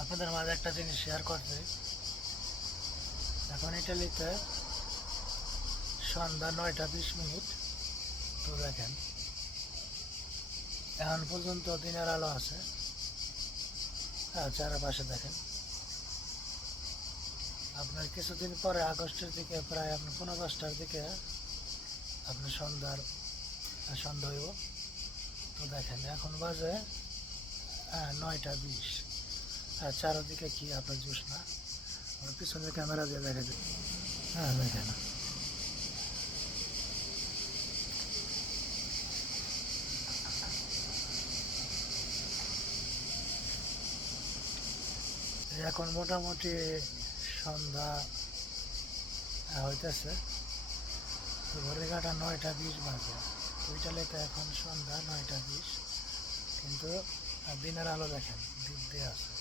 আপনাদের মাঝে একটা জিনিস শেয়ার করতে, এখন ইটালিতে সন্ধ্যা 9টা 20 মিনিট। তো দেখেন এখন পর্যন্ত দিনের আলো আছে। চারপাশে দেখেন, আপনার কিছুদিন পরে আগস্টের দিকে প্রায় আপনার 15-10টার দিকে আপনার সন্ধ্যা হইব। তো দেখেন এখন বাজে 9টা 20। আর চারদিকে কি আপনার জ্যোৎস্না, আমার পিছনের ক্যামেরা দিয়ে দেখা যায়। দেখেন এখন মোটামুটি সন্ধ্যা হইতেছে। তো ঘড়ি কাটা 9টা 20 বাজে। তো ইটালিতে এখন সন্ধ্যা 9টা 20, কিন্তু দিনের আলো দেখেন দ্বীপ দিয়ে আছে।